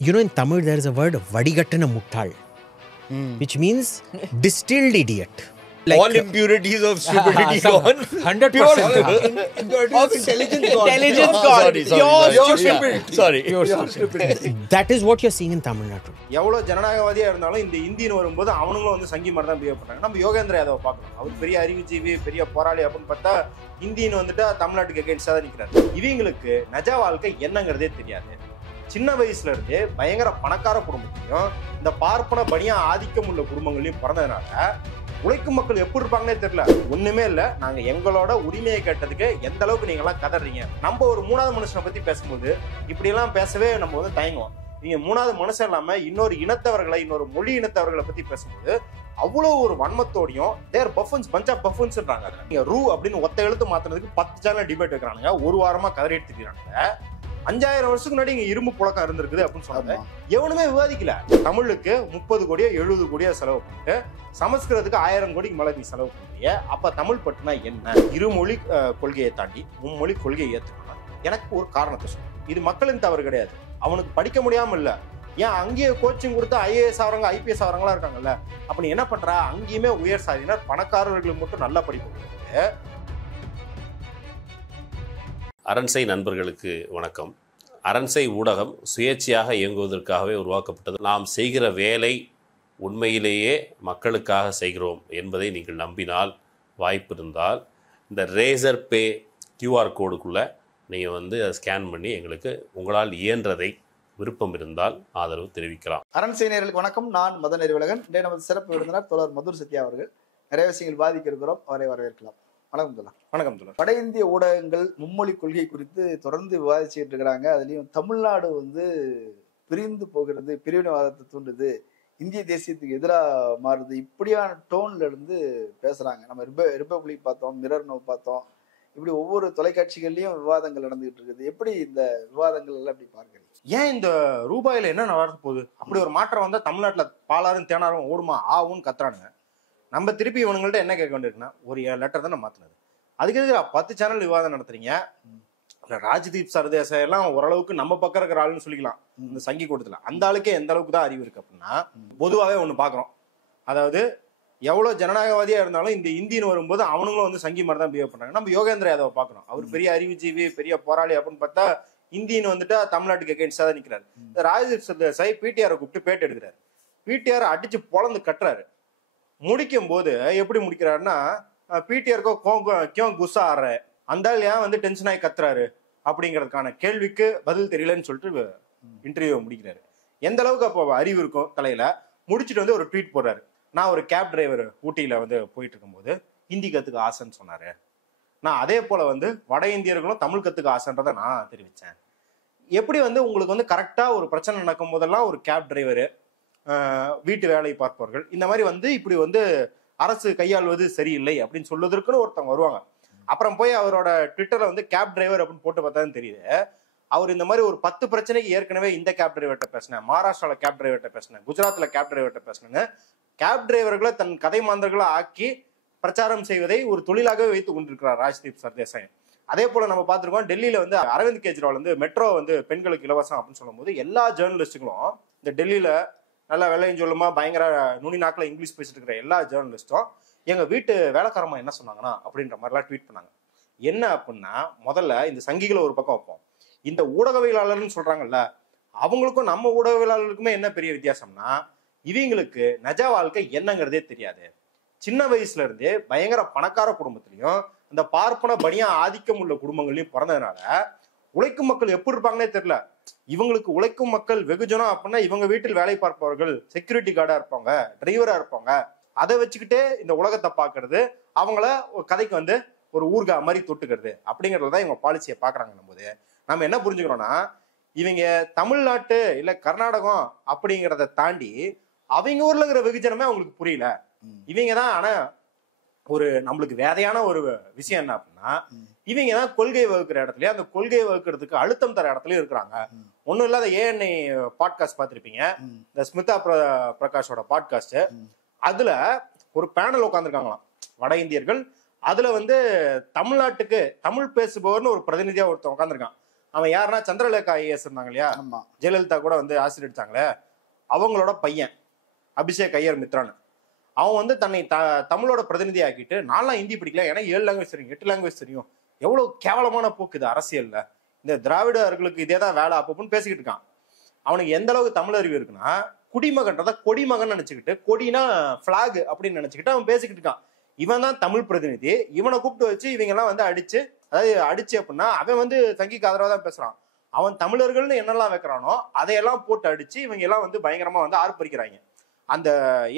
You know, in Tamil, there is a word vadigattana muttal, which means distilled idiot. Like, all impurities of stupidity gone. 100% of intelligence gone. Intelligence gone. Sorry. That is what you're seeing in Tamil Nadu. எவ்வளவு ஜனநாயகவாதியா இருந்தாலும் இந்த Indian வரும்போது அவனுங்களும் வந்து சங்கி மாதிரி தான் behave பண்றாங்க. நம்ம யோகேந்திர யாதவ் பார்க்கணும். அவர் பெரிய அறிவுஜீவி, பெரிய போராளி அப்படின்னு பார்த்தா இந்தியன் வந்துட்டு தமிழ்நாட்டுக்கு அகேன்ஸ்டா தான் நிக்கிறாரு. இவங்களுக்கு நஜ வாழ்க்கை என்னங்கிறதே தெரியாது. சின்ன வயசுல இருந்தே பயங்கர பணக்கார குடும்பத்தையும் இந்த பார்ப்பன பணியா ஆதிக்கம் உள்ள குடும்பங்களையும் பிறந்ததுனால உழைக்கும் மக்கள் எப்படி இருப்பாங்கன்னே தெரியல. ஒண்ணுமே இல்ல, நாங்க எங்களோட உரிமையை கேட்டதுக்கு எந்த அளவுக்கு நீங்க எல்லாம் கதறீங்க. நம்ம ஒரு மூணாவது மனுஷனை பத்தி பேசும்போது இப்படி எல்லாம் பேசவே நம்ம வந்து தயங்குவோம். நீங்க மூணாவது மனுஷன் இல்லாம இன்னொரு இனத்தவர்களை, இன்னொரு மொழி இனத்தவர்களை பத்தி பேசும்போது அவ்வளவு ஒரு வன்மத்தோடையும் தேர் பஃபன்ஸ், பஞ்ச் ஆஃப் பஃபன்ஸ்ன்றாங்க. நீங்க ரூ அப்படின்னு ஒத்த எழுத்து மாத்துறதுக்கு 10 சேனல் டிபேட் வைக்கிறாங்க. ஒரு வாரமா கதறி எடுத்துக்கிறாங்க. 5000 வருஷத்துக்கு முன்னாடி இங்க இரும்பு புழக்கம் இருந்திருக்குது அப்படின்னு சொன்னாங்க. எவனுமே விவாதிக்கல. தமிழுக்கு 30 கோடியோ 70 கோடியோ செலவு பண்ணிட்டு சமஸ்கிருதத்துக்கு 1000 கோடிக்கு மேல நீ செலவு பண்றிய. அப்ப தமிழ் பட்டுனா என்ன? இருமொழி கொள்கையை தாண்டி மும்மொழி கொள்கையை ஏத்துக்கணும். எனக்கு ஒரு காரணத்தை சொல்லு. இது மக்களின் தவறு கிடையாது. அவனுக்கு படிக்க முடியாம இல்ல. ஏன் அங்கேயே கோச்சிங் கொடுத்து IAS ஆகிறவங்க, IPS ஆகிறவங்களா இருக்காங்கல்ல. அப்ப நீ என்ன பண்ற? அங்கேயுமே உயர் சாதியினர் பணக்காரர்களுக்கு மட்டும் நல்ல படிப்பு கொடுக்குது. அரண்சை நண்பர்களுக்கு வணக்கம். அரண்சை ஊடகம் சுயேட்சையாக இயங்குவதற்காகவே உருவாக்கப்பட்டது. நாம் செய்கிற வேலை உண்மையிலேயே மக்களுக்காக செய்கிறோம் என்பதை நீங்கள் நம்பினால், வாய்ப்பு இருந்தால் இந்த ரேசர் பே QR கோடுக்குள்ளே நீங்கள் வந்து அதை ஸ்கேன் பண்ணி எங்களுக்கு உங்களால் இயன்றதை விருப்பம் இருந்தால் ஆதரவு தெரிவிக்கலாம். அரண்சை நேயர்களுக்கு வணக்கம். நான் மதன் அறிவழகன். இன்றைய நமது சிறப்பு விருந்தினர் தோழர் மதுர் சத்யா அவர்கள். நிறைய விஷயங்கள் பாதிக்க இருக்கிறோம், அவரை வரவேற்கலாம். வணக்கம் தோழர். வணக்கம் தோழர். வட இந்திய ஊடகங்கள் மும்மொழி கொள்கை குறித்து தொடர்ந்து விவாதிச்சுட்டு இருக்கிறாங்க. அதுலயும் தமிழ்நாடு வந்து பிரிந்து போகிறது, பிரிவினைவாதத்தை தூண்டுது, இந்திய தேசியத்துக்கு எதிராக மாறுது, இப்படியான டோன்ல இருந்து பேசுறாங்க. நம்ம ரிபப்ளிக் பார்த்தோம், மிரர் நோ பார்த்தோம், இப்படி ஒவ்வொரு தொலைக்காட்சிகள்லயும் விவாதங்கள் நடந்துகிட்டு இருக்குது. எப்படி இந்த விவாதங்கள் எல்லாம் எப்படி பார்க்கறீங்க? ஏன் இந்த ரூபாயில என்ன நடக்க போகுது? அப்படி ஒரு மாற்றம் வந்தா தமிழ்நாட்டுல பாலாரும் தேனாரும் ஓடுமா ஆவுன்னு கத்துறானுங்க. நம்ம திருப்பி இவனுங்கள்ட்ட என்ன கேட்க வேண்டியிருக்குன்னா, ஒரு லெட்டர் தான் மாத்தினது. அதுக்கு எதிராக 10 சேனல் விவாதம் நடத்துறீங்க. ராஜ்தீப் சர்தேசாய் எல்லாம் ஓரளவுக்கு நம்ம பக்கம் இருக்கிற ஆளுன்னு சொல்லிக்கலாம். இந்த சங்கி கூட்டத்துல அந்த ஆளுக்கே எந்த அளவுக்கு தான் அறிவு இருக்கு அப்படின்னா, பொதுவாகவே ஒண்ணு பாக்குறோம். அதாவது எவ்வளவு ஜனநாயகவாதியா இருந்தாலும் இந்த இந்தியன் வரும்போது அவனுங்களும் வந்து சங்கி மாதிரி தான் பிஹேவ் பண்றாங்க. நம்ம யோகேந்திர யாதவ் பாக்குறோம். அவர் பெரிய அறிவுஜீவி, பெரிய போராளி அப்படின்னு பார்த்தா இந்தியன் வந்துட்டு தமிழ்நாட்டுக்கு அகேன்ஸ்டா தான் நிக்கிறாரு. ராஜ்தீப் சர்தேசாய் PTR கூப்பிட்டு பேட்டி எடுக்கிறாரு. PTR அடிச்சு பொழந்து கட்டுறாரு. முடிக்கும் போது எப்படி முடிக்கிறாருன்னா, PTR குஸ்ஸா ஆடுற அந்த ஆள் ஏன் வந்து டென்ஷன் ஆகி கத்துறாரு அப்படிங்கிறதுக்கான கேள்விக்கு பதில் தெரியலன்னு சொல்லிட்டு இன்டர்வியூ முடிக்கிறாரு. எந்த அளவுக்கு அப்போ அறிவு இருக்கும் தலையில. முடிச்சுட்டு வந்து ஒரு ட்வீட் போடுறாரு. நான் ஒரு கேப் டிரைவர் ஊட்டியில வந்து போயிட்டு இருக்கும்போது ஹிந்தி கத்துக்க ஆசைன்னு சொன்னாரு. நான் அதே போல வந்து வட இந்தியர்களும் தமிழ் கத்துக்க ஆசைன்றதை நான் தெரிவிச்சேன். எப்படி வந்து உங்களுக்கு வந்து கரெக்டா ஒரு பிரச்சனை நடக்கும் போதெல்லாம் ஒரு கேப் டிரைவரு, வீட்டு வேலை பார்ப்பவர்கள் இந்த மாதிரி வந்து இப்படி வந்து அரசு கையாள்வது சரியில்லை அப்படின்னு சொல்வதற்குன்னு ஒருத்தவங்க வருவாங்க. அப்புறம் போய் அவரோட ட்விட்டர்ல வந்து கேப் டிரைவர் அப்படின்னு போட்டு பார்த்தான்னு தெரியுது. அவர் இந்த மாதிரி ஒரு 10 பிரச்சனைக்கு ஏற்கனவே இந்த கேப் டிரைவர்கிட்ட பேசினேன், மகாராஷ்டிரால கேப் டிரைவர்கிட்ட பேசினேன், குஜராத்ல கேப் டிரைவர்கிட்ட பேசினேன்னு கேப் டிரைவர்களை தன் கதை மாந்தர்களை ஆக்கி பிரச்சாரம் செய்வதை ஒரு தொழிலாகவே வைத்துக் கொண்டிருக்கிறார் ராஜ்தீப் சர்தேசாய். அதே போல நம்ம பார்த்திருக்கோம், டெல்லியில வந்து அரவிந்த் கெஜ்ரிவால் வந்து மெட்ரோ வந்து பெண்களுக்கு இலவசம் அப்படின்னு சொல்லும் போது எல்லா ஜேர்னலிஸ்டுகளும், இந்த டெல்லியில நல்லா வெள்ளையும் சொல்லுமா பயங்கர நுனி நாக்கில் இங்கிலீஷ் பேசிட்டு இருக்கிற எல்லா ஜேர்னலிஸ்டும் எங்க வீட்டு வேலைக்காரமா என்ன சொன்னாங்கன்னா அப்படின்ற மாதிரிலாம் ட்வீட் பண்ணாங்க. என்ன அப்படின்னா, முதல்ல இந்த சங்கிகளை ஒரு பக்கம் வைப்போம். இந்த ஊடகவியலாளர்னு சொல்றாங்கல்ல, அவங்களுக்கும் நம்ம ஊடகவியலாளர்களுக்குமே என்ன பெரிய வித்தியாசம்னா, இவங்களுக்கு நஜ வாழ்க்கை என்னங்கிறதே தெரியாது. சின்ன வயசுல இருந்தே பயங்கர பணக்கார குடும்பத்திலையும் அந்த பார்ப்பன பணியா ஆதிக்கம் உள்ள குடும்பங்களையும் பிறந்ததுனால உழைக்கும் மக்கள் எப்படி இருப்பாங்கன்னே தெரியல. இவங்களுக்கு உழைக்கும் மக்கள் வெகுஜனம் அப்படின்னா இவங்க வீட்டில் வேலை பார்ப்பவர்கள், செக்யூரிட்டி கார்டா இருப்பாங்க, டிரைவரா இருப்பாங்க. அதை வச்சுக்கிட்டே இந்த உலகத்தை பாக்குறது, அவங்கள கதைக்கு வந்து ஒரு ஊர்கா மாதிரி தொட்டுக்கிறது அப்படிங்கறதுதான் இவங்க பாலிசியை பாக்குறாங்க போது நம்ம என்ன புரிஞ்சுக்கிறோம்னா, இவங்க தமிழ்நாட்டு இல்ல கர்நாடகம் அப்படிங்கிறத தாண்டி அவங்க ஊர்ல இருக்கிற வெகுஜனமே அவங்களுக்கு புரியல. இவங்க தான் ஆனா ஒரு நம்மளுக்கு வேதையான ஒரு விஷயம் என்ன அப்படின்னா, இவங்க தான் கொள்கை வகுக்கிற இடத்துலயே அந்த கொள்கையை வகுக்கிறதுக்கு அழுத்தம் தர இடத்துலயும் இருக்கிறாங்க. ஒன்னும் இல்லாத ANI பாட்காஸ்ட் பார்த்திருப்பீங்க, இந்த ஸ்மிதா பிரகாஷோட பாட்காஸ்ட். அதுல ஒரு பேனல் உட்காந்துருக்காங்களாம் வட இந்தியர்கள். அதுல வந்து தமிழ்நாட்டுக்கு தமிழ் பேசுபவர்னு ஒரு பிரதிநிதியா ஒருத்தன் உட்காந்துருக்கான். அவன் யாருன்னா சந்திரலேகா ஐஏஎஸ் இருந்தாங்க இல்லையா, ஆமா ஜெயலலிதா கூட வந்து ஆசிரியர் அடிச்சாங்களே, அவங்களோட பையன் அபிஷேக் ஐயர் மித்ரான்னு. அவன் வந்து தன்னை தமிழோட பிரதிநிதி ஆக்கிட்டு, நான்லாம் ஹிந்தி படிக்கல, ஏன்னா 7 லாங்குவேஜ் தெரியும் 8 லாங்குவேஜ் தெரியும், எவ்வளவு கேவலமான போக்கு இது அரசியல்ல, இந்த திராவிடர்களுக்கு இதேதான் வேலை அப்பப்பன்னு பேசிக்கிட்டு இருக்கான். அவனுக்கு எந்த அளவுக்கு தமிழ் அறிவு இருக்குன்னா, குடிமகன்றத கொடிமகன் நினைச்சுக்கிட்டு, கொடினா பிளாக் அப்படின்னு நினைச்சுக்கிட்டு அவன் பேசிக்கிட்டு இருக்கான். இவன் தான் தமிழ் பிரதிநிதி, இவனை கூப்பிட்டு வச்சு இவங்க எல்லாம் வந்து அடிச்சு, அதாவது அடிச்சு அப்படின்னா அவன் வந்து சங்கிக்கு ஆதரவா தான் பேசுறான். அவன் தமிழர்கள்னு என்னெல்லாம் வைக்கிறானோ அதையெல்லாம் போட்டு அடிச்சு இவங்க எல்லாம் வந்து பயங்கரமா வந்து ஆர்ப்பரிக்கிறாங்க. அந்த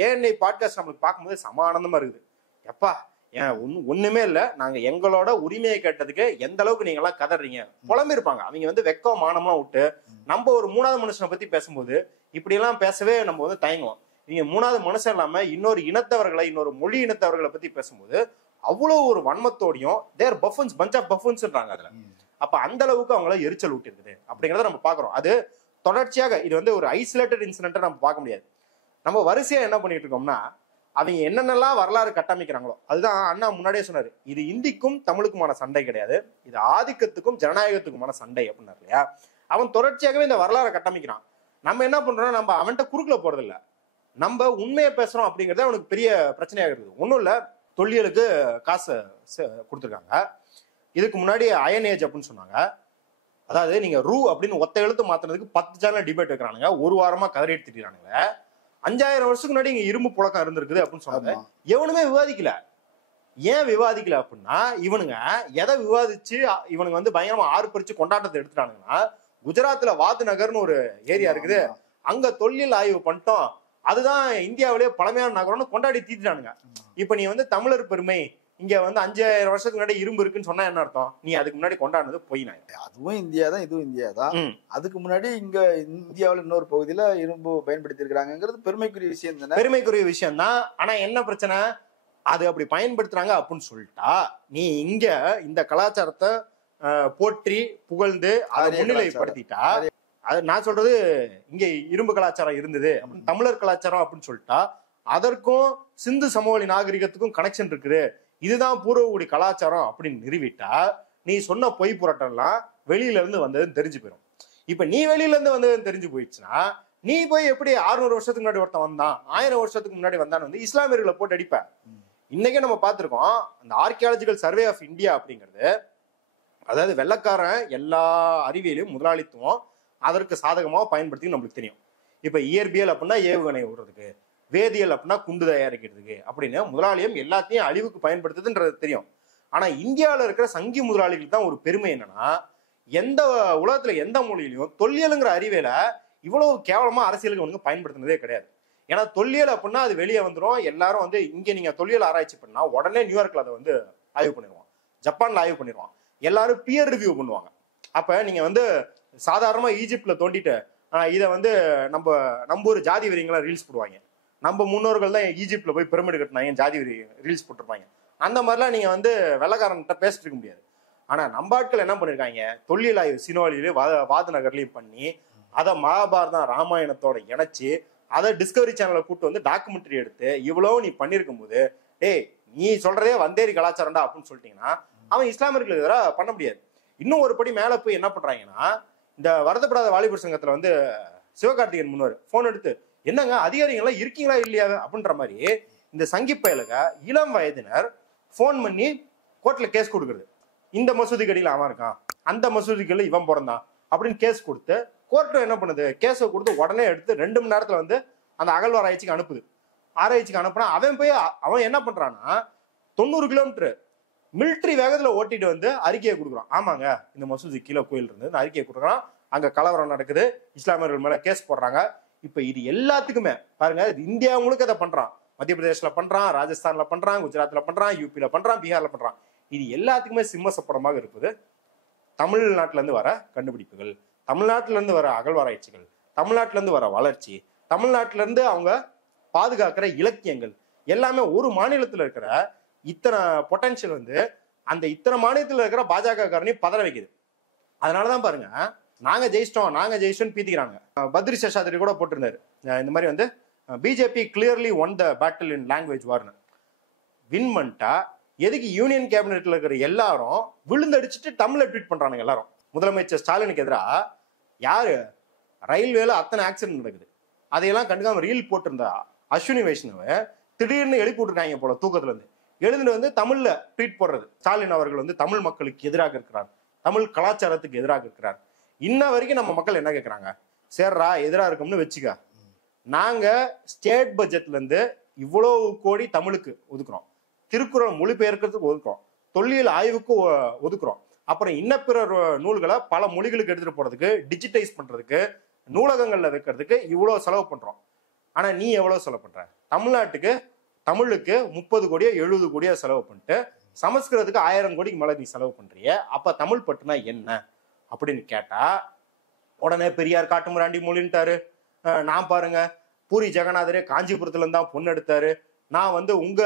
ஏஎன்ஐ பாட்காஸ்ட் நம்மளுக்கு பார்க்கும்போது சம ஆனந்தமா இருக்குது. எப்பா ஏன் ஒண்ணுமே இல்லை, நாங்க எங்களோட உரிமையை கேட்டதுக்கு எந்த அளவுக்கு நீங்க எல்லாம் கதறீங்க புலம்பி இருப்பாங்க. அவங்க வந்து வெக்கம் மானம்லாம் விட்டு நம்ம ஒரு 3வது மனுஷனை பத்தி பேசும்போது இப்படி எல்லாம் பேசவே நம்ம வந்து தயங்குவோம். நீங்க 3வது மனுஷன் இல்லாம இன்னொரு இனத்தவர்களை, இன்னொரு மொழி இனத்தவர்களை பத்தி பேசும்போது அவ்வளவு ஒரு வன்மத்தோடையும் தேர் பஃபன்ஸ் பஞ்ச் ஆஃப் பஃபன்ஸ்ன்றாங்க அதுல. அப்ப அந்த அளவுக்கு அவங்கள எரிச்சல் ஊட்டி இருக்குது அப்படிங்கிறத நம்ம பாக்குறோம். அது தொடர்ச்சியாக இது வந்து ஒரு ஐசோலேட்டட் இன்சிடென்ட்டை நம்ம பார்க்க முடியாது. நம்ம வரிசையா என்ன பண்ணிட்டு இருக்கோம்னா, அவங்க என்னென்னலாம் வரலாறு கட்டமைக்கிறாங்களோ அதுதான் அண்ணா முன்னாடியே சொன்னாரு, இது இந்திக்கும் தமிழுக்குமான சண்டை கிடையாது, இது ஆதிக்கத்துக்கும் ஜனநாயகத்துக்குமான சண்டை அப்படின்னாரு இல்லையா. அவன் தொடர்ச்சியாகவே இந்த வரலாறை கட்டமைக்கிறான். நம்ம என்ன பண்றோம், நம்ம அவன்கிட்ட குறுக்கல போறது இல்ல, நம்ம உண்மையை பேசுறோம் அப்படிங்கறது அவனுக்கு பெரிய பிரச்சனையாக இருக்குது. ஒன்றும் இல்ல, தொல்லியலுக்கு காசு கொடுத்துருக்காங்க. இதுக்கு முன்னாடி அயன் ஏஜ் அப்படின்னு சொன்னாங்க. அதாவது நீங்க ரூ அப்படின்னு ஒத்த எழுத்து மாத்துறதுக்கு 10 சேனல் டிபேட் வைக்கிறானுங்க, ஒரு வாரமா கதறி எடுத்துக்கிறானுங்க. 5000 வருஷத்துக்கு முன்னாடி இங்க இரும்பு புழக்கம் இருந்திருக்குது அப்படின்னு சொன்னாங்க. எவனுமே விவாதிக்கல. ஏன் விவாதிக்கல அப்படின்னா, இவனுங்க எதை விவாதிச்சு இவனுங்க வந்து பயங்கரமா ஆர்ப்பரிச்சு கொண்டாட்டத்தை எடுத்துட்டானுங்கன்னா, குஜராத்ல வாத் நகர்னு ஒரு ஏரியா இருக்குது, அங்க தொல்லியல் ஆய்வு பண்ணிட்டோம், அதுதான் இந்தியாவிலேயே பழமையான நகரம்னு கொண்டாடி தீட்டானுங்க. இப்ப நீ வந்து தமிழர் பெருமை இங்க வந்து 5000 வருஷத்துக்கு முன்னாடி இரும்பு இருக்குன்னு சொன்னா என்ன அர்த்தம்? நீ அதுக்கு முன்னாடி கொண்டாடுனது பொய். அதுவும் இந்தியா தான், இதுவும் இந்தியா தான். அதுக்கு முன்னாடி இங்க இந்தியாவில இன்னொரு பகுதியில இரும்பு பயன்படுத்தி இருக்காங்கிறது பெருமைக்குரிய விஷயம் தானே. பெருமைக்குரிய விஷயம் தான். ஆனா என்ன பிரச்சனை, அது அப்படி பயன்படுத்துறாங்க அப்படின்னு சொல்லிட்டா, நீ இங்க இந்த கலாச்சாரத்தை போற்றி புகழ்ந்து அதை முன்னிலைப்படுத்திட்டா, அது நான் சொல்றது இங்க இரும்பு கலாச்சாரம் இருந்தது அப்படின்னு தமிழர் கலாச்சாரம் அப்படின்னு சொல்லிட்டா, அதற்கும் சிந்து சமவெளி நாகரிகத்துக்கும் கனெக்ஷன் இருக்குது, இதுதான் பூர்வகுடி கலாச்சாரம் அப்படின்னு நிறுவிட்டா, நீ சொன்ன பொய் புரட்டெல்லாம் வெளியில இருந்து வந்ததுன்னு தெரிஞ்சு போயிடும். இப்ப நீ வெளியில இருந்து வந்ததுன்னு தெரிஞ்சு போயிடுச்சுன்னா, நீ போய் எப்படி 600 வருஷத்துக்கு முன்னாடி ஒருத்தன் வந்தான், 1000 வருஷத்துக்கு முன்னாடி வந்தான்னு வந்து இஸ்லாமியர்களை போட்டு அடிப்ப. இன்னைக்கே நம்ம பார்த்திருக்கோம், அந்த ஆர்கியாலஜிக்கல் சர்வே ஆஃப் இந்தியா அப்படிங்கிறது, அதாவது வெள்ளக்காரன் எல்லா அறிவியலையும் முதலாளித்துவம் அதற்கு சாதகமாக பயன்படுத்தி நம்மளுக்கு தெரியும். இப்ப இயற்பியல் அப்படின்னா ஏவுகணை விடுறதுக்கு, வேதியியல் அப்படின்னா குண்டு தயாரிக்கிறதுக்கு அப்படின்னு முதலாளியம் எல்லாத்தையும் அழிவுக்கு பயன்படுத்துதுன்றது தெரியும். ஆனா இந்தியாவில இருக்கிற சங்கி முதலாளிகளுக்கு தான் ஒரு பெருமை என்னன்னா, எந்த உலகத்துல எந்த மொழியிலையும் தொல்லியலுங்கிற அறிவியலை இவ்வளவு கேவலமா அரசியலுக்கு வந்து பயன்படுத்தினதே கிடையாது. ஏன்னா தொல்லியல் அப்படின்னா அது வெளியே வந்துடும், எல்லாரும் வந்து இங்க நீங்க தொல்லியல் ஆராய்ச்சி பண்ணா உடனே நியூயார்க்ல அதை வந்து ஆய்வு பண்ணிடுவான், ஜப்பான்ல ஆய்வு பண்ணிடுவான், எல்லாரும் பியர் ரிவ்யூ பண்ணுவாங்க. அப்ப நீங்க வந்து சாதாரணமா ஈஜிப்ட்ல தோண்டிட்டு இதை வந்து நம்ம ஒரு ஜாதி வெறிங்களா ரீல்ஸ் போடுவாங்க, நம்ம முன்னோர்கள் தான் ஈஜிப்ட்ல போய் பிரமிடு கட்டினாங்க ஜாதி வெறி ரீல்ஸ் போட்டிருப்பாங்க. அந்த மாதிரிலாம் நீங்க வந்து வெள்ளக்காரன்கிட்ட பேசிட்டு இருக்க முடியாது. ஆனா நம்ம ஆட்கள் என்ன பண்ணிருக்காங்க, தொல்லியல் ஆய்வு சினோலியிலே வாத நகர்லயும் பண்ணி அதை மகாபாரதம் ராமாயணத்தோட இணைச்சு அதை டிஸ்கவரி சேனலை கூப்பிட்டு வந்து டாக்குமெண்ட்ரி எடுத்து இவ்வளவு நீ பண்ணிருக்கும் போது, டேய் நீ சொல்றதே வந்தேரி கலாச்சாரம்டா அப்படின்னு சொல்லிட்டீங்கன்னா அவன் இஸ்லாமியர்களுக்கு எதிராக பண்ண முடியாது. இன்னும் ஒரு படி மேல போய் என்ன பண்றாங்கன்னா, இந்த வருத்தப்படாத வாலிபர் சங்கத்துல வந்து சிவகார்த்திகேயன் முன்னோர் போன் எடுத்து, என்னங்க அதிகாரிகள்லாம் இருக்கீங்களா இல்லையா அப்படின்ற மாதிரி இந்த சங்கி பயலுக இளம் வயதினர் போன் பண்ணி கோர்ட்ல கேஸ் கொடுக்குறது. இந்த மசூதி கடியில் அவன் இருக்கான், அந்த மசூதிகள்ல இவன் பிறந்தான் அப்படின்னு கேஸ் கொடுத்து, கோர்ட்டும் என்ன பண்ணுது, கேஸை கொடுத்து உடனே எடுத்து 2 மணி நேரத்துல வந்து அந்த அகழ்வாராய்ச்சிக்கு அனுப்புது. ஆராய்ச்சிக்கு அனுப்புனா அவன் என்ன பண்றான்னா 90 கிலோமீட்டர் மிலிட்ரி வேகத்துல ஓட்டிட்டு வந்து அறிக்கையை கொடுக்குறான். ஆமாங்க இந்த மசூதி கீழே கோயில் இருந்து அறிக்கையை கொடுக்குறான், அங்க கலவரம் நடக்குது, இஸ்லாமியர்கள் மேல கேஸ் போடுறாங்க. இப்ப இது எல்லாத்துக்குமே பாருங்க, இந்தியா முழுக்க அதை பண்றான், மத்திய பிரதேஷ்ல பண்றான், ராஜஸ்தான்ல பண்றான், குஜராத்ல பண்றான், யூபியில பண்றான், பீகார்ல பண்றான். இது எல்லாத்துக்குமே சிம்ம சப்பரமாக இருப்பது தமிழ்நாட்டுல இருந்து வர கண்டுபிடிப்புகள், தமிழ்நாட்டுல இருந்து வர அகழ்வாராய்ச்சிகள், தமிழ்நாட்டுல இருந்து வர வளர்ச்சி, தமிழ்நாட்டுல இருந்து அவங்க பாதுகாக்கிற இலக்கியங்கள் எல்லாமே ஒரு மாநிலத்துல இருக்கிற இத்தனை பொட்டன்ஷியல் வந்து அந்த இத்தனை மாநிலத்தில் இருக்கிற பாஜக காரணி பதற வைக்குது. அதனாலதான் பாருங்க, நாங்க ஜெயிச்சிட்டோம் பீத்திக்கிறாங்க. பத்ரி சேஷாத்ரி கூட போட்டிருந்தாரு இந்த மாதிரி வந்து BJP clearly won the battle in language வார்னு. வின் பண்ணிட்டா எதுக்கு யூனியன் கேபினெட்ல இருக்கிற எல்லாரும் விழுந்தடிச்சுட்டு தமிழ்ல ட்வீட் பண்றாங்க எல்லாரும். முதலமைச்சர் ஸ்டாலினுக்கு எதிராக யாரு ரயில்வேல அத்தனை ஆக்சிடென்ட் நடக்குது, அதையெல்லாம் கண்டுக்காம ரீல் போட்டிருந்தா அஸ்வினி வைஷ்ணவ திடீர்னு எழுப்பி விட்டுருக்காங்க போல தூக்கத்துல இருந்து. எழுந்துட்டு வந்து தமிழ்ல ட்வீட் போடுறது, ஸ்டாலின் அவர்கள் வந்து தமிழ் மக்களுக்கு எதிராக இருக்கிறார், தமிழ் கலாச்சாரத்துக்கு எதிராக இருக்கிறார். இன்ன வரைக்கும் நம்ம மக்கள் என்ன கேட்கறாங்க, சேர்றா எதிராக இருக்கோம்னு வச்சுக்க, நாங்க ஸ்டேட் பட்ஜெட்ல இருந்து இவ்வளவு கோடி தமிழுக்கு ஒதுக்குறோம், திருக்குறள் மொழிபெயர்க்கிறதுக்கு ஒதுக்குறோம், தொல்லியல் ஆய்வுக்கு ஒதுக்குறோம், அப்புறம் இன்னப்பிற நூல்களை பல மொழிகளுக்கு எடுத்துட்டு போறதுக்கு, டிஜிட்டைஸ் பண்றதுக்கு, நூலகங்கள்ல வைக்கிறதுக்கு இவ்வளவு செலவு பண்றோம். ஆனா நீ எவ்வளவு செலவு பண்ற? தமிழ்நாட்டுக்கு தமிழுக்கு 30 கோடியோ 70 கோடியோ செலவு பண்ணிட்டு சமஸ்கிருதத்துக்கு 1000 கோடிக்கு மேல நீ செலவு பண்றிய, அப்ப தமிழ் பட்டுனா என்ன அப்படின்னு கேட்டா உடனே பெரியார் காட்டுமிராண்டி மொழின்ட்டாரு. நான் பாருங்க பூரி ஜெகநாதரே காஞ்சிபுரத்துல இருந்தா பொண்ணு எடுத்தாரு, நான் வந்து உங்க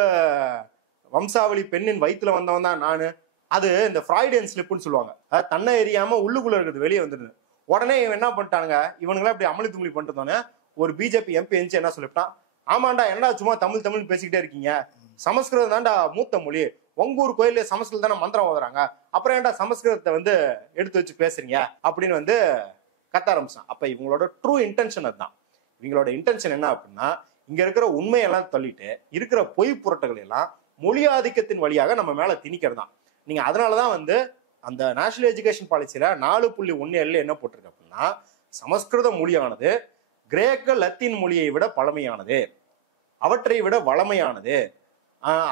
வம்சாவளி பெண்ணின் வயிற்றுல வந்தவன் தான் நானு. அது இந்த ஃப்ராய்டியன் ஸ்லிப்னு சொல்லுவாங்க, தன்னை எரியாம உள்ளுக்குள்ள இருக்கிறது வெளியே வந்துடுது. உடனே இவன் என்ன பண்ணிட்டானுங்க, இவனுங்களா இப்படி அமளி துமளி பண்ணிட்டு ஒரு பிஜேபி எம்பி எஞ்சி என்ன சொல்லிவிட்டான், ஆமாண்டா என்னடா சும்மா தமிழ் தமிழ் பேசிக்கிட்டே இருக்கீங்க, சமஸ்கிருதம் தான்டா மூத்த மொழி, உங்க ஊர் கோயில சமஸ்கிருதம் தானே மந்திரம் ஓதுறாங்க, அப்புறம் ஏன்டா சமஸ்கிருதத்தை வந்து எடுத்து வச்சு பேசுறீங்க அப்படின்னு வந்து கத்த ஆரம்பிச்சான். அப்ப இவங்களோட ட்ரூ இன்டென்ஷன் அதுதான். இவங்களோட இன்டென்ஷன் என்ன அப்படின்னா, இங்க இருக்கிற உண்மையெல்லாம் தள்ளிட்டு இருக்கிற பொய் புரட்டுகள் எல்லாம் மொழி ஆதிக்கத்தின் வழியாக நம்ம மேல திணிக்கிறது தான். நீங்க அதனாலதான் வந்து அந்த நேஷனல் எஜுகேஷன் பாலிசியில 4.1 என்ன போட்டிருக்கு அப்படின்னா, சமஸ்கிருத மொழியானது கிரேக்க லத்தீன் மொழியை விட பழமையானது, அவற்றை விட வளமையானது,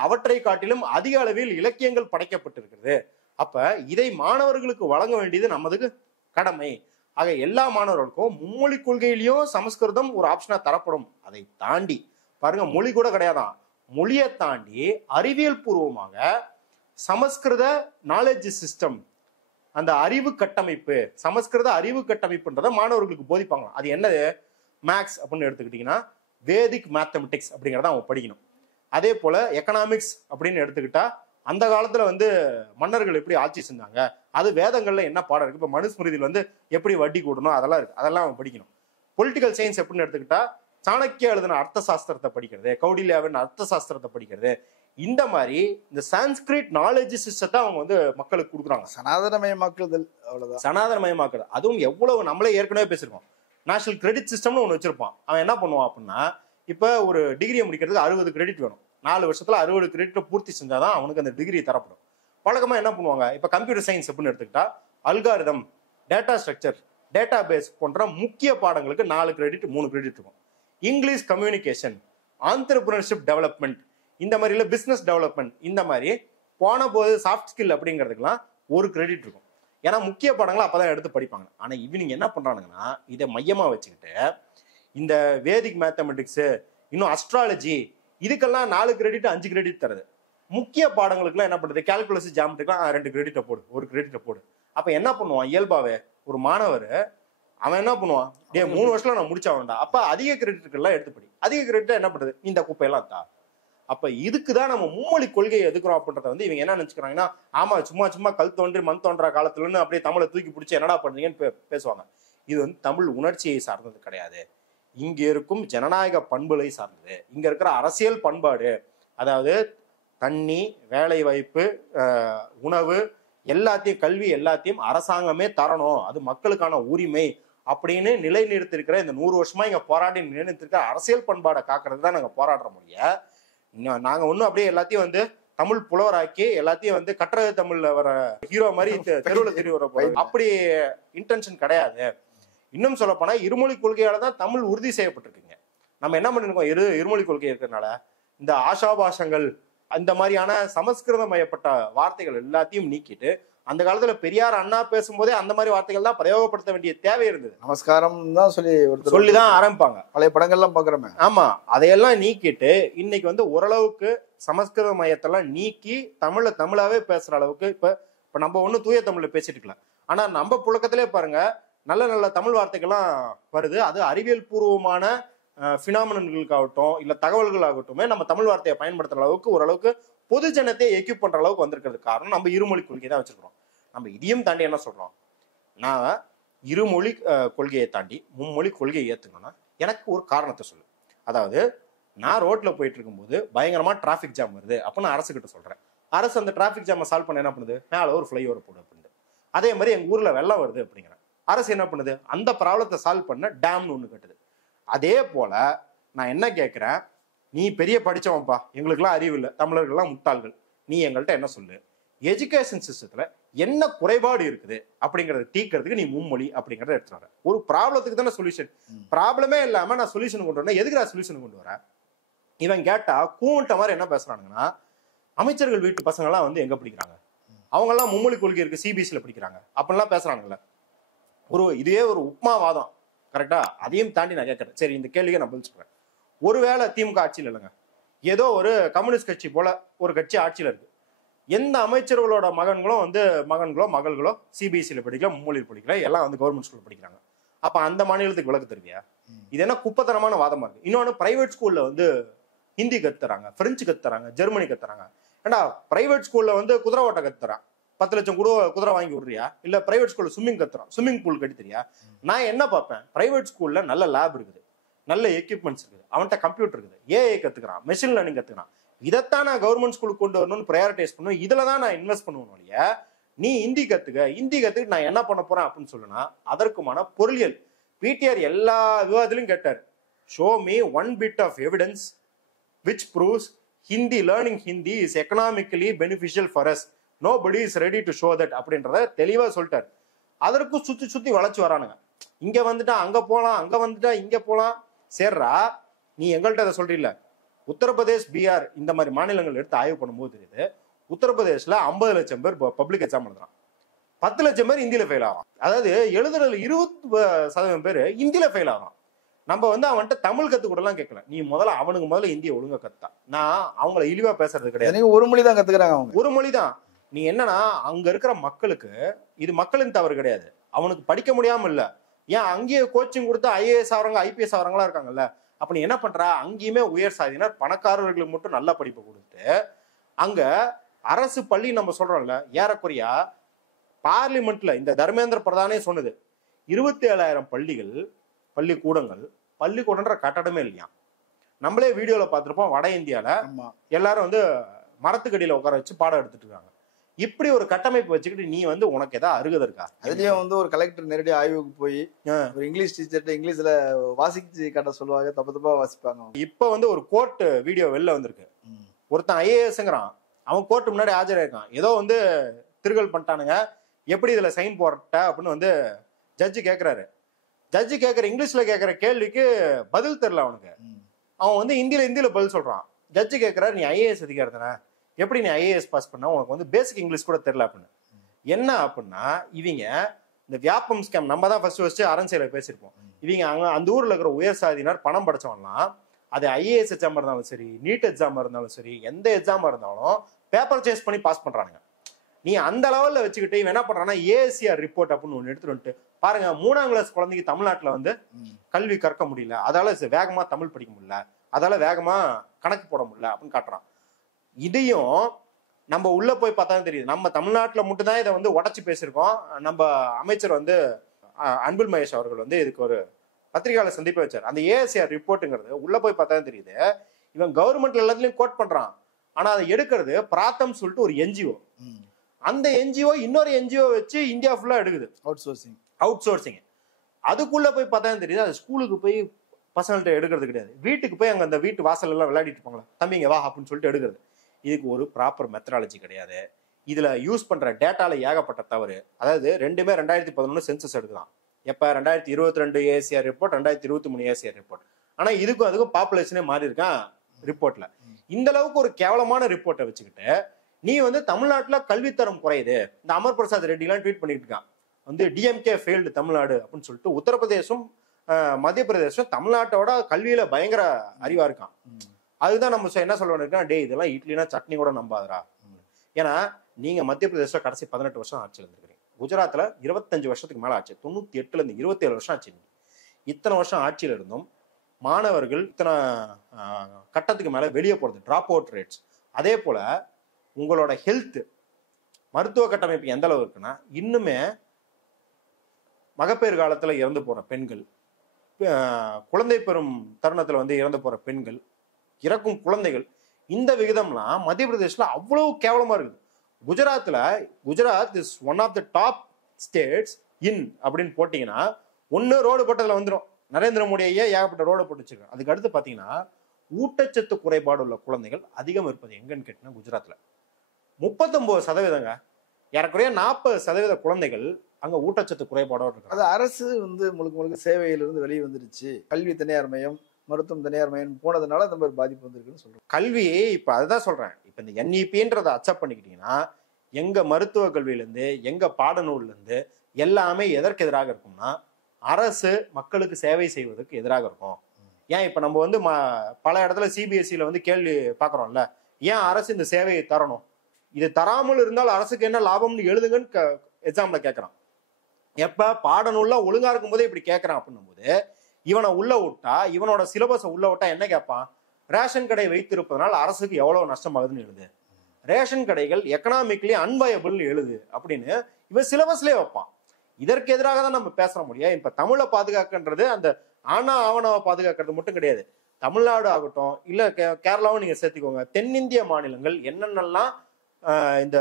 அவற்றை காட்டிலும் அதிக அளவில் இலக்கியங்கள் படைக்கப்பட்டிருக்கிறது. அப்ப இதை மாணவர்களுக்கு வழங்க வேண்டியது நமதுக்கு கடமை. ஆக எல்லா மாணவர்களுக்கும் மும்மொழி கொள்கையிலையும் சமஸ்கிருதம் ஒரு ஆப்ஷனா தரப்படும். அதை தாண்டி பாருங்க, மொழி கூட கிடையாதான், மொழியை தாண்டி அறிவியல் பூர்வமாக சமஸ்கிருத நாலேஜ் சிஸ்டம், அந்த அறிவு கட்டமைப்பு, சமஸ்கிருத அறிவு கட்டமைப்புன்றதை மாணவர்களுக்கு போதிப்பாங்க. அது என்னது, மேக்ஸ் அப்படின்னு எடுத்துக்கிட்டீங்கன்னா வேதிக் மேத்தமெட்டிக்ஸ் அப்படிங்கிறத அவங்க படிக்கணும். அதே போல எக்கனாமிக்ஸ் அப்படின்னு எடுத்துக்கிட்டா அந்த காலத்துல வந்து மன்னர்கள் எப்படி ஆட்சி செஞ்சாங்க, அது வேதங்கள்ல என்ன பாடம் இருக்கு, இப்ப மனுஸ்மிருதியில் வந்து எப்படி வட்டி கூடணும் அதெல்லாம் இருக்கு, அதெல்லாம் அவன் படிக்கணும். பொலிட்டிக்கல் சயின்ஸ் எப்படின்னு எடுத்துக்கிட்டா சாணக்கியா எழுதின அர்த்த சாஸ்திரத்தை படிக்கிறது, கௌடில்யாவின் அர்த்த சாஸ்திரத்தை படிக்கிறது, இந்த மாதிரி இந்த சான்ஸ்கிரிட் நாலேஜ் சிஸ்டத்தை அவங்க வந்து மக்களுக்கு கொடுக்குறாங்க. சனாதனமயமாக்குதல், அவ்வளவுதான். சனாதனமயமாக்குறது. அதுவும் எவ்வளவு நம்மளே ஏற்கனவே பேசிருக்கோம், நேஷனல் கிரெடிட் சிஸ்டம்னு ஒன்று வச்சிருப்பான். அவன் என்ன பண்ணுவான் அப்படின்னா, இப்ப ஒரு டிகிரியை முடிக்கிறதுக்கு 60 கிரெடிட் வேணும், 4 வருஷத்துல 60 கிரெடிட் பூர்த்தி செஞ்சாதான் அவனுக்கு அந்த டிகிரி தரப்படும். வழக்கமா என்ன பண்ணுவாங்க, இப்ப கம்ப்யூட்டர் சயின்ஸ் அப்படின்னு எடுத்துக்கிட்டா அல்காரிதம், டேட்டா ஸ்ட்ரக்சர், டேட்டா பேஸ் போன்ற முக்கிய பாடங்களுக்கு 4 கிரெடிட் 3 கிரெடிட் இருக்கும். இங்கிலீஷ் கம்யூனிகேஷன், ஆண்டர்பிரினர்ஷிப் டெவலப்மெண்ட், இந்த மாதிரி இல்லை பிசினஸ் டெவலப்மெண்ட், இந்த மாதிரி போன போது சாஃப்ட் ஸ்கில் அப்படிங்கிறதுக்கெல்லாம் 1 கிரெடிட் இருக்கும். ஏன்னா முக்கிய பாடங்களை அப்பதான் எடுத்து படிப்பாங்க. ஆனா இவங்க என்ன பண்றானுங்கன்னா, இதை மையமா வச்சுக்கிட்டு இந்த வேதிக் மேத்தமெட்டிக்ஸ், இன்னும் அஸ்ட்ராலஜி, இதுக்கெல்லாம் 4 கிரெடிட் 5 கிரெடிட் தருது. முக்கிய பாடங்களுக்குலாம் என்ன பண்றது, கால்குலஸ் ஜாமெட்ரிக்கெல்லாம் 2 கிரெடிட்டை போடு, 1 கிரெடிட்டை போடு. அப்ப என்ன பண்ணுவான், இயல்பாவே ஒரு மாணவர் அவன் என்ன பண்ணுவான், 3 வருஷத்துல நான் முடிச்சா வேண்டாம், அப்ப அதிக கிரெடிட்டுக்கெல்லாம் எடுத்துப்படி, அதிக கிரெடிட்டா என்ன பண்றது, இந்த குப்பையெல்லாம் தா. அப்ப இதுக்குதான் நம்ம மும்மொழி கொள்கையை எதுக்குறோம் அப்படின்றத வந்து இவங்க என்ன நினைச்சுக்கிறாங்கன்னா, ஆமா சும்மா சும்மா கல் தோன்றி மண் தோன்றா காலத்துல இருந்து அப்படியே தமிழை தூக்கி பிடிச்சி என்னடா பண்றீங்கன்னு பேசுவாங்க. இது வந்து தமிழ் உணர்ச்சியை சார்ந்தது கிடையாது, இங்க இருக்கும் ஜனநாயக பண்புகளை சார்ந்தது, இங்க இருக்கிற அரசியல் பண்பாடு, அதாவது தண்ணி, வேலை வாய்ப்பு, உணவு எல்லாத்தையும், கல்வி எல்லாத்தையும் அரசாங்கமே தரணும், அது மக்களுக்கான உரிமை அப்படின்னு நிலைநிறுத்திருக்கிற இந்த 100 வருஷமா இங்க போராடி நிலைநிறுத்திருக்கிற அரசியல் பண்பாடை காக்கிறது தான் நாங்க போராடுற முடிய. நாங்க ஒன்னும் அப்படியே எல்லாத்தையும் வந்து தமிழ் புலவராக்கி எல்லாத்தையும் வந்து கட்டுரை தமிழ்ல வர ஹீரோ மாதிரி தெருவில் தெரிய வர போய் அப்படி இன்டென்ஷன் கிடையாது. இன்னும் சொல்ல போனா இருமொழி கொள்கையால தான் தமிழ் உறுதி செய்யப்பட்டிருக்குங்க. நம்ம என்ன பண்ணிருக்கோம், இருமொழி கொள்கை இருக்கிறதுனால இந்த ஆஷாபாஷங்கள், அந்த மாதிரியான சமஸ்கிருதமயப்பட்ட வார்த்தைகள் எல்லாத்தையும் நீக்கிட்டு, அந்த காலத்துல பெரியார் அண்ணா பேசும்போதே அந்த மாதிரி வார்த்தைகள் தான் பிரயோகப்படுத்த வேண்டிய தேவை இருந்தது. நமஸ்காரம் தான் சொல்லிதான் ஆரம்பிப்பாங்க, பழைய படங்கள்லாம் பாக்குறோமே. ஆமா, அதையெல்லாம் நீக்கிட்டு இன்னைக்கு வந்து ஓரளவுக்கு சமஸ்கிருத மையத்தெல்லாம் நீக்கி தமிழாவே பேசுற அளவுக்கு இப்ப நம்ம ஒண்ணு தூய தமிழ்ல பேசிட்டு இருக்கலாம். ஆனா நம்ம புழக்கத்திலே பாருங்க, நல்ல நல்ல தமிழ் வார்த்தைகள்லாம் வருது. அது அறிவியல் பூர்வமான பினாமினல்களுக்காகட்டும் இல்ல தகவல்கள் ஆகட்டுமே நம்ம தமிழ் வார்த்தையை பயன்படுத்துற அளவுக்கு ஓரளவுக்கு பொது ஜனத்தை எக்யூப் பண்ற அளவுக்கு வந்திருக்கிறது காரணம் நம்ம இருமொழி கொள்கை தான் வச்சிருக்கிறோம். நம்ம இதையும் தாண்டி என்ன சொல்றோம், நான் இருமொழி கொள்கையை தாண்டி மும்மொழி கொள்கையை ஏத்துக்கணும்னா எனக்கு ஒரு காரணத்தை சொல்லு. அதாவது நான் ரோட்ல போயிட்டு இருக்கும்போது பயங்கரமா டிராபிக் ஜாம் வருது, அப்ப நான் அரசு கிட்ட சொல்றேன். அரசு அந்த டிராபிக் ஜாமை சால்வ் பண்ண என்ன பண்ணுது, மேல ஒரு ஃபிளைஓவர் போடு அப்படின்ட்டு. அதே மாதிரி எங்க ஊர்ல வெள்ளம் வருது அப்படிங்கிற அரசு என்ன பண்ணுது, அந்த ப்ராப்ளத்தை சால்வ் பண்ண டேம்னு ஒண்ணு கட்டுது. அதே போல நான் என்ன கேட்கிறேன், நீ பெரிய படிச்சவன்ப்பா, எங்களுக்கெல்லாம் அறிவு இல்லை, தமிழர்கள்லாம் முட்டாள்கள், நீ எங்கள்கிட்ட என்ன சொல்லு, எஜுகேஷன் சிஸ்டத்துல என்ன குறைபாடு இருக்குது அப்படிங்கறத தீர்க்கிறதுக்கு நீ மும்மொழி அப்படிங்கறத எடுத்துட்டு வர. ஒரு ப்ராப்ளத்துக்கு தானே சொல்யூஷன். ப்ராப்ளமே இல்லாம நான் சொல்யூஷன் கொண்டு வரேன், எதுக்கு நான் சொல்யூஷன் கொண்டு வரேன்? இவன் கேட்டா கூட்ட மாதிரி என்ன பேசுறானுங்கன்னா, அமைச்சர்கள் வீட்டு பசங்க எல்லாம் வந்து எங்க படிக்கிறாங்க, அவங்க எல்லாம் மும்மொழி கொள்கை இருக்கு சிபிஎஸ்சில படிக்கிறாங்க அப்படின்லாம் பேசுறாங்கல்ல. இதுவே ஒரு உப்மாவாதம் கரெக்டா? அதையும் தாண்டி நான் கேட்கறேன். சரி, இந்த கேள்வியை நான் பதில் சொல்றேன். ஒருவேளை திமுக ஆட்சியில் இல்லைங்க, ஏதோ ஒரு கம்யூனிஸ்ட் கட்சி போல ஒரு கட்சி ஆட்சியில் இருக்கு, எந்த அமைச்சர்களோட மகன்களோ மகள்களோ சிபிஎஸ்சியில் படிக்கல, மும்மொழியில் படிக்கல, எல்லாம் வந்து கவர்மெண்ட் ஸ்கூல்ல படிக்கிறாங்க. அப்ப அந்த மாநிலத்துக்கு விளக்கு தருவியா? இது என்ன குப்பத்தனமான வாதமா இருக்கு? இன்னொன்னு, பிரைவேட் ஸ்கூல்ல வந்து ஹிந்தி கத்துறாங்க, பிரெஞ்சு கத்துறாங்க, ஜெர்மனி கத்துறாங்க. ஏண்டா பிரைவேட் ஸ்கூல்ல வந்து குதிரை ஓட்ட கத்துறான், 10 லட்சம் கூட குதிரை வாங்கி விடுறியா? இல்ல பிரைவேட் ஸ்கூல்ல ஸ்விம்மிங் கத்துறான், ஸ்விம்மிங் பூல் கட்டி தெரியா? நான் என்ன பார்ப்பேன், பிரைவேட் ஸ்கூல்ல நல்ல லேப் இருக்குது, நல்ல எக்யூப்மெண்ட்ஸ் இருக்குது, அவன்கிட்ட கம்ப்யூட்டர் இருக்குது, ஏஐ கத்துக்கிறான், மெஷின் லேர்னிங் கத்துக்கிறான். இதைத்தான் நான் கவர்மெண்ட் ஸ்கூலுக்கு கொண்டு வரணும்னு ப்ரையாரிட்டைஸ் பண்ணுவேன். இதுல தான் நான் இன்வெஸ்ட் பண்ணுவேன் இல்லையா? நீ ஹிந்தி கத்துக்கிட்டு நான் என்ன பண்ண போறேன் அப்படின்னு சொல்லுனா அதற்குமான பொருளியல் பிடிஆர் எல்லா விவாதத்திலும் கேட்டார். Show me one bit of evidence which proves learning Hindi is economically beneficial for us. Nobody is ready to show that அப்படின்றத தெளிவா சொல்லிட்டார். அதற்கும் சுத்தி வளைச்சு வரானுங்க. இங்க வந்துட்டா அங்க போலாம், அங்க வந்துட்டா இங்க போலாம். சேர்றா, நீ எங்கள்கிட்ட அதை சொல்றீல்ல, உத்தரப்பிரதேஷ், பீகார் இந்த மாதிரி மாநிலங்கள் எடுத்து ஆய்வு பண்ணும்போது தெரியுது, உத்தரப்பிரதேஷ்ல 50 லட்சம் பேர் பப்ளிக் எக்ஸாம் எழுதுறான், 10 லட்சம் பேர் ஹிந்தியில ஃபெயில் ஆகும். அதாவது எழுதுறதுல 20% பேர் ஹிந்தியில ஃபெயில் ஆகும். நம்ம வந்து அவன்கிட்ட தமிழ் கத்து கூடலாம் கேட்கல, நீ அவனுக்கு ஹிந்தியை ஒழுங்கா கத்தா. நான் அவங்கள இழிவா பேசுறது கிடையாது, ஒரு மொழி தான் கத்துக்கிறாங்க அவங்க, ஒரு மொழி தான். நீ என்னன்னா, அங்க இருக்கிற மக்களுக்கு இது மக்களின் தவறு கிடையாது, அவனுக்கு படிக்க முடியாம இல்ல. ஏன் அங்கேயே கோச்சிங் கொடுத்து ஐஏஎஸ் ஆகிறவங்க ஐபிஎஸ் ஆகிறவங்களா இருக்காங்கல்ல. அப்ப நீ என்ன பண்ற, அங்கேயுமே உயர் சாதியினர் பணக்காரர்களுக்கு மட்டும் நல்ல படிப்பை கொடுத்து, அங்க அரசு பள்ளி நம்ம சொல்றோம்ல, ஏறக்குறையா பார்லிமெண்ட்ல இந்த தர்மேந்திர பிரதானே சொன்னது 27,000 பள்ளிக்கூடன்ற கட்டடமே இல்லையா. நம்மளே வீடியோல பார்த்திருப்போம், வட இந்தியால எல்லாரும் வந்து மரத்துக்கடியில உட்கார வச்சு பாடம் எடுத்துட்டு இருக்காங்க. இப்படி ஒரு கட்டமைப்பு வச்சுக்கிட்டு நீ வந்து உனக்கு ஏதாவது அருகதை இருக்கா? அதுலயும் வந்து ஒரு கலெக்டர் நேரடியாக ஆய்வுக்கு போய் ஒரு இங்கிலீஷ் டீச்சர்கிட்ட இங்கிலீஷ்ல வாசிச்சு காட்ட சொல்லுவாங்க, தப்பா வாசிப்பாங்க. இப்ப வந்து ஒரு கோர்ட் வீடியோ வெளில வந்திருக்கு. ஒருத்தன் ஐஏஎஸ்ங்கிறான், அவன் கோர்ட்டு முன்னாடி ஆஜராயிருக்கான், ஏதோ வந்து திருகல் பண்ணிட்டானுங்க, எப்படி இதுல சைன் போட்ட அப்படின்னு வந்து ஜட்ஜு கேட்கிறாரு. ஜட்ஜு கேட்கிற இங்கிலீஷ்ல கேட்கிற கேள்விக்கு பதில் தெரியல அவனுக்கு. அவன் வந்து ஹிந்தியில பதில் சொல்றான். ஜட்ஜு கேட்கிறாரு, நீ ஐஏஎஸ் அதிகாரி தானே, எப்படி நீ ஐஏஎஸ் பாஸ் பண்ண, உனக்கு வந்து பேசிக் இங்கிலீஷ் கூட தெரியல அப்படின்னு. என்ன அப்படின்னா, இவங்க இந்த வியாபம் ஸ்கேம் நம்ம தான் ஃபர்ஸ்ட் அரண்சையில பேசியிருப்போம். இவங்க அங்க அந்த ஊர்ல இருக்கிற உயர் சாதியினர் பணம் படைச்சவன்லாம், அது ஐஏஎஸ் எக்ஸாம் இருந்தாலும் சரி, நீட் எக்ஸாம் இருந்தாலும் சரி, எந்த எக்ஸாமா இருந்தாலும் பேப்பர் சேஸ் பண்ணி பாஸ் பண்றானுங்க. நீ அந்த லெவல்ல வச்சுக்கிட்டு இவன் என்ன பண்றான்னா, ஏசிஆர் ரிப்போர்ட் அப்படின்னு ஒண்ணு எடுத்துட்டு வந்துட்டு பாருங்க, 3ஆம் கிளாஸ் குழந்தைக்கு தமிழ்நாட்டுல வந்து கல்வி கற்க முடியல, அதால வேகமா தமிழ் படிக்க முடியல, அதால வேகமா கணக்கு போட முடியல அப்படின்னு காட்டுறான். இதையும் நம்ம உள்ள போய் பார்த்தா தெரியுது, நம்ம தமிழ்நாட்டுல மட்டும்தான் இதை வந்து உடச்சு பேசியிருக்கோம். நம்ம அமைச்சர் வந்து அன்பில் மகேஷ் அவர்கள் வந்து இதுக்கு ஒரு பத்திரிகையாளர் சந்திப்பை வச்சார். அந்த ஏஎஸ்ஆர் ரிப்போர்ட்டுங்கிறது உள்ள போய் பார்த்தா தெரியுது, இவன் கவர்மெண்ட் எல்லாத்துலயும் கோட் பண்றான், ஆனா அதை எடுக்கிறது பிராத்தம் சொல்லிட்டு ஒரு என்ஜிஓ. அந்த என்ஜிஓ இன்னொரு என்ஜிஓ வச்சு இந்தியா ஃபுல்லா எடுக்குது, அவுட் சோர்சிங். அதுக்குள்ள போய் பார்த்தா தெரியுது, அது ஸ்கூலுக்கு போய் பசங்கள்ட்ட எடுக்கிறது கிடையாது, வீட்டுக்கு போய் அங்க அந்த வீட்டு வாசல் எல்லாம் விளையாடிட்டு இருப்பாங்களா, தம்பிங்க வா அப்படின்னு சொல்லிட்டு எடுக்கிறது. இதுக்கு ஒரு ப்ராப்பர் மெத்தடாலஜி கிடையாது. இதுல யூஸ் பண்ற டேட்டால ஏகப்பட்ட தவறு. அதாவது ரெண்டுமே 2011 சென்சஸ் எடுக்கலாம். எப்ப 2022 ஏசிஆர் ரிப்போர்ட், 2023 ஏசிஆர் ரிப்போர்ட். ஆனா இதுக்கும் அதுக்கும் பாப்புலேஷனே மாறி இருக்கான் ரிப்போர்ட்ல. இந்த அளவுக்கு ஒரு கேவலமான ரிப்போர்ட்டை வச்சுக்கிட்டு நீ வந்து தமிழ்நாட்டுல கல்வித்தரம் குறையுது, இந்த அமர் பிரசாத் ரெட்டி எல்லாம் ட்வீட் பண்ணிட்டு இருக்கான், வந்து டிஎம்கே ஃபெயில்டு தமிழ்நாடு அப்படின்னு சொல்லிட்டு. உத்தரப்பிரதேசம் மத்திய பிரதேசம் தமிழ்நாட்டோட கல்வியில பயங்கர அறிவா இருக்கான். அதுதான் நம்ம என்ன சொல்ல வேண்டியிருக்கோம், டே இதெல்லாம் இட்லினா சட்னி கூட நம்பாதரா. ஏன்னா நீங்க மத்திய பிரதேசத்துல கடைசி 18 வருஷம் ஆட்சியில் இருந்திருக்கீங்க, குஜராத்ல 25 வருஷத்துக்கு மேல ஆச்சு, 98ல இருந்து 27 வருஷம் ஆச்சு. இத்தனை வருஷம் ஆட்சியில் இருந்தும் மாணவர்கள் இத்தனை கட்டத்துக்கு மேல வெளியே போறது, டிராப் அவுட் ரேட்ஸ். அதே போல உங்களோட ஹெல்த் மருத்துவ கட்டமைப்பு எந்த அளவு இருக்குன்னா, இன்னுமே மகப்பேறு காலத்துல இறந்து போற பெண்கள், குழந்தை பெறும் தருணத்துல வந்து இறந்து போற பெண்கள், இறக்கும் குழந்தைகள், இந்த விகிதம்லாம் மத்திய பிரதேஷ்ல அவ்வளவு கேவலமா இருக்குது. Gujarat is one of the top states in அப்படின்னு போட்டீங்கன்னா ஒன்னு ரோடு போட்டதுல வந்துடும். நரேந்திர மோடி ஐயா ஏகப்பட்ட ரோடு போட்டு வச்சிருக்காங்க. அதுக்கு அடுத்து பாத்தீங்கன்னா ஊட்டச்சத்து குறைபாடு உள்ள குழந்தைகள் அதிகம் இருப்பது எங்கன்னு கேட்டீங்கன்னா குஜராத்ல 39%. ஏறக்குறைய 40% குழந்தைகள் அங்க ஊட்டச்சத்து குறைபாடோடு இருக்கு. அது அரசு வந்து முழுக்க முழுக்க சேவையிலிருந்து வெளியே வந்துருச்சு. கல்வி தனியார் மயம், மருத்துவம் தனியார் மயம் போனதுனால அந்த மாதிரி பாதிப்பு வந்திருக்குன்னு சொல்றோம். கல்வி இப்ப அதுதான் சொல்றேன். இப்ப இந்த NEPன்றதை அக்செப்ட் பண்ணிக்கிட்டீங்கன்னா எங்க மருத்துவ கல்வியில இருந்து எங்க பாடநூல்ல இருந்து எல்லாமே எதற்கு எதிராக இருக்கும்னா அரசு மக்களுக்கு சேவை செய்வதற்கு எதிராக இருக்கும். ஏன் இப்ப நம்ம வந்து பல இடத்துல CBSEல வந்து கேள்வி பாக்குறோம்ல, ஏன் அரசு இந்த சேவையை தரணும், இது தராமல் இருந்தால் அரசுக்கு என்ன லாபம்னு எழுதுங்கன்னு எக்ஸாம்ல கேட்கறான். எப்ப பாடநூல்ல ஒழுங்கா இருக்கும் போதே இப்படி கேட்கறான் அப்படின்னும் போது இவனை உள்ள விட்டா, இவனோட சிலபஸை உள்ள விட்டா என்ன கேட்பான், ரேஷன் கடை வைத்திருப்பதனால் அரசுக்கு எவ்வளவு நஷ்டமாகுதுன்னு எழுது, ரேஷன் கடைகள் எக்கனாமிக்லி அன்வயபிள் எழுது அப்படின்னு இவன் சிலபஸ்லயே வைப்பான். இதற்கு எதிராக தான் நம்ம பேச முடியும். இப்ப தமிழை பாதுகாக்கின்றது அந்த ஆவணாவை பாதுகாக்கிறது மட்டும் கிடையாது. தமிழ்நாடு ஆகட்டும் இல்ல கேரளாவும் நீங்க சேர்த்துக்கோங்க, தென்னிந்திய மாநிலங்கள் என்னென்னலாம் இந்த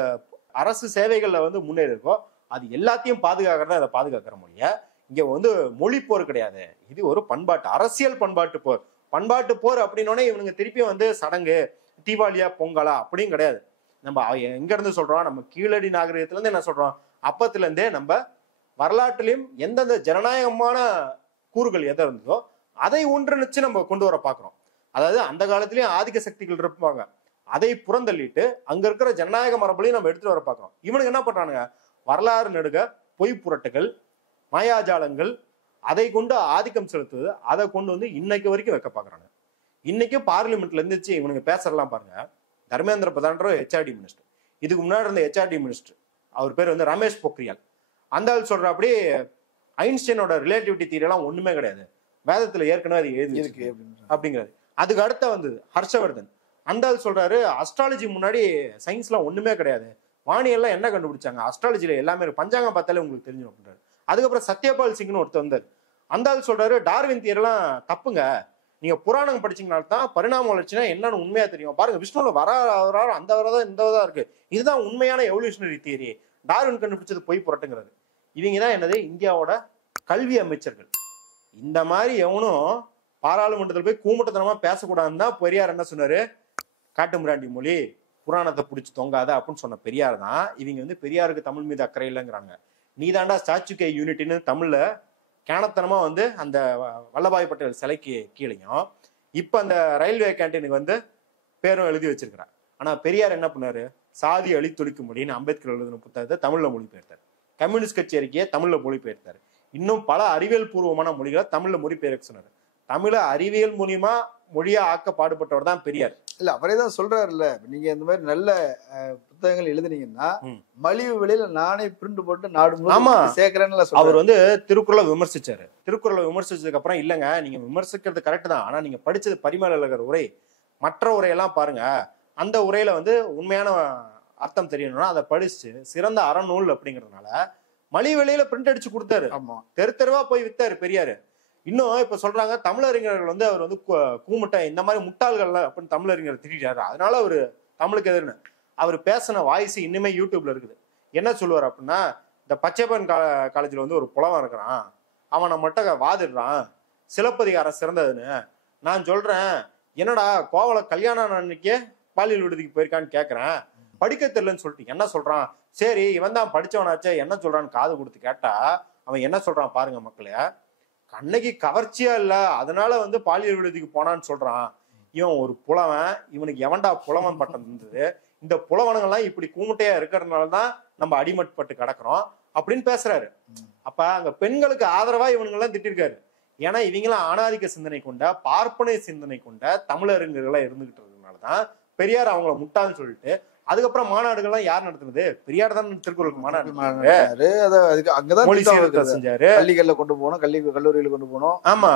அரசு சேவைகள்ல வந்து முன்னேறி இருக்கோ அது எல்லாத்தையும் பாதுகாக்கிறதா அதை பாதுகாக்கிற மொழிய. இங்க வந்து மொழி போர் கிடையாது, இது ஒரு பண்பாட்டு அரசியல் பண்பாட்டு போர். பண்பாட்டு போர் அப்படின்னோடனே இவனுங்க திருப்பியும் வந்து சடங்கு தீபாவளியா பொங்கலா அப்படின்னு கிடையாது. நம்ம எங்க இருந்து சொல்றோம், நம்ம கீழடி நாகரிகத்துல இருந்து என்ன சொல்றோம், அப்பத்துல இருந்தே நம்ம வரலாற்றிலையும் எந்தெந்த ஜனநாயகமான கூறுகள் எதை இருந்ததோ அதை ஒன்றிணைச்சு நம்ம கொண்டு வர பாக்குறோம். அதாவது அந்த காலத்திலயும் ஆதிக்க சக்திகள் இருப்பாங்க, அதை புறந்தள்ளிட்டு அங்க இருக்கிற ஜனநாயக மரபுலையும் நம்ம எடுத்துட்டு வர பாக்குறோம். இவனுக்கு என்ன பண்றானுங்க, வரலாறு நெடுக பொய் புரட்டுகள் மாயாஜாலங்கள் அதை கொண்டு ஆதிக்கம் செலுத்துவது, அதை கொண்டு வந்து இன்னைக்கு வரைக்கும் வைக்க பாக்குறாங்க. இன்னைக்கு பார்லிமெண்ட்ல இருந்துச்சு இவனுங்க பேசலாம் பாருங்க. தர்மேந்திர பிரதான்ற HRD மினிஸ்டர், இதுக்கு முன்னாடி இருந்த HRD மினிஸ்டர் அவர் பேர் வந்து ரமேஷ் பொக்ரியால், அந்த ஆள் சொல்ற அப்படி ஐன்ஸ்டைனோட ரிலேட்டிவிட்டி தியரி எல்லாம் ஒண்ணுமே கிடையாது, வேதத்துல ஏற்கனவே அது எழுதி இருக்கு அப்படிங்கிறது. அதுக்கு அடுத்த வந்து ஹர்ஷவர்தன், அந்த ஆள் சொல்றாரு அஸ்ட்ராலஜி முன்னாடி சயின்ஸ்லாம் ஒண்ணுமே கிடையாது, வானியெல்லாம் என்ன கண்டுபிடிச்சாங்க, அஸ்ட்ராலஜில எல்லாமே பஞ்சாங்கம் பார்த்தாலே உங்களுக்கு தெரிஞ்சிடும் அப்படின்றாரு. அதுக்கப்புறம் சத்யபால் சிங்னு ஒருத்தர் வந்தார், அந்த ஆள் சொல்றாரு டார்வின் தியரிலாம் தப்புங்க, நீங்க புராணம் படிச்சீங்கனால்தான் பரிணாம வளர்ச்சினா என்னன்னு உண்மையா தெரியும், பாருங்க விஷ்ணுல வர அந்த வரதான் இந்த வரதான் இருக்கு, இதுதான் உண்மையான எவல்யூஷனரி தியரி, டார்வின் கண்டுபிடிச்சது பொய் புரட்டுங்கிறது. இவங்க தான் என்னது இந்தியாவோட கல்வி அமைச்சர்கள். இந்த மாதிரி எவனும் பாராளுமன்றத்தில் போய் கூமுட்டத்தனமா பேசக்கூடாதுன்னு தான் பெரியார் என்ன சொன்னாரு, காட்டுமிராண்டி மொழி புராணத்தை பிடிச்சி தொங்காத அப்படின்னு சொன்ன பெரியார் தான் இவங்க வந்து பெரியாருக்கு தமிழ் மீது அக்கறை இல்லைங்கிறாங்க. நீதாண்டா ஸ்டாச்சு கே யூனிட்னு தமிழ்ல கேனத்தனமா வந்து அந்த வல்லபாய் பட்டேல் சிலைக்கு கீழையும் இப்ப அந்த ரயில்வே கேன்டீனுக்கு வந்து பேரும் எழுதி வச்சிருக்கிறார். ஆனா பெரியார் என்ன பண்ணாரு, சாதி அழித்தொழிக்கும் முடியும்னு அம்பேத்கர் எழுதின புத்தகத்தை தமிழ்ல மொழிபெயர்த்தார், கம்யூனிஸ்ட் கட்சி அறிக்கையை தமிழ்ல மொழிபெயர்த்தார், இன்னும் பல அறிவியல் பூர்வமான மொழிகளை தமிழ்ல மொழிபெயர்க்க சொன்னார். தமிழ அறிவியல் மூலியமா மொழியா ஆக்க பாடுபட்டவர் தான் பெரியார். இல்ல அவரே தான் சொல்றாருல்ல, நீங்க இந்த மாதிரி நல்ல புத்தகங்கள் எழுதுனீங்கன்னா மலிவு விலையில நானே பிரிண்ட் போட்டு நாடு முழுவதும் சேர்க்கிறேன்னு அவர் வந்து திருக்குறளை விமர்சிச்சாரு. திருக்குறளை விமர்சிச்சதுக்கு அப்புறம் இல்லங்க நீங்க விமர்சிக்கிறது கரெக்ட் தான், ஆனா நீங்க படிச்சது பரிமேலழகர் உரை, மற்ற உரையெல்லாம் பாருங்க, அந்த உரையில வந்து உண்மையான அர்த்தம் தெரியணும்னா அதை படிச்சு சிறந்த அறநூல் அப்படிங்கறதுனால மலிவு விலையில பிரிண்ட் அடிச்சு கொடுத்தாரு. ஆமா, தெரு தெருவா போய் வித்தாரு பெரியாரு. இன்னும் இப்ப சொல்றாங்க தமிழறிஞர்கள் வந்து அவர் வந்து கூமுட்டை இந்த மாதிரி முட்டாள்கள் அப்படின்னு தமிழறிஞர் திட்டாரு, அதனால அவரு தமிழுக்கு எதிர்னு அவர் பேசின வாய்ஸ் இன்னுமே யூடியூப்ல இருக்குது. என்ன சொல்லுவார் அப்படின்னா, இந்த பச்சைப்பன் காலேஜ்ல வந்து ஒரு புலவன் இருக்கிறான், அவனை மட்டும் வாதிடுறான் சிலப்பதிகாரம் சிறந்ததுன்னு, நான் சொல்றேன் என்னடா கோவல கல்யாணம் அன்னைக்கே பாலியல் விடுதிக்கு போயிருக்கான்னு கேட்கறேன், படிக்க தெரியலன்னு சொல்லிட்டு என்ன சொல்றான், சரி இவன் தான் படிச்சவனாச்சே என்ன சொல்றான்னு காது கொடுத்து கேட்டா அவன் என்ன சொல்றான் பாருங்க மக்களே, கண்ணகி கவர்ச்சியா இல்ல அதனால வந்து பாலியல் விடுதிக்கு போனான்னு சொல்றான், இவன் ஒரு புலவன், இவனுக்கு எவன்டா புலவன் பட்டம் இருந்தது, இந்த புலவனங்கள்லாம் இப்படி கூமுட்டையா இருக்கிறதுனாலதான் நம்ம அடிமட்பட்டு கிடக்குறோம் அப்படின்னு பேசுறாரு. அப்ப அங்க பெண்களுக்கு ஆதரவா இவனுங்கெல்லாம் திட்டிருக்காரு. ஏன்னா இவங்கெல்லாம் ஆணாதிக்க சிந்தனை கொண்ட பார்ப்பனை சிந்தனை கொண்ட தமிழறிஞர்களா இருந்துகிட்டு இருக்கிறதுனாலதான் பெரியார் அவங்கள முட்டான்னு சொல்லிட்டு அதுக்கப்புறம் மாநாடுகள்லாம் யார் நடத்துனது, பெரியார் தான் திருக்குறளுக்கு மாநாடு செஞ்சாரு, பள்ளிகள்ல கொண்டு போனோம், கல்லூரியில கொண்டு போனோம். ஆமா,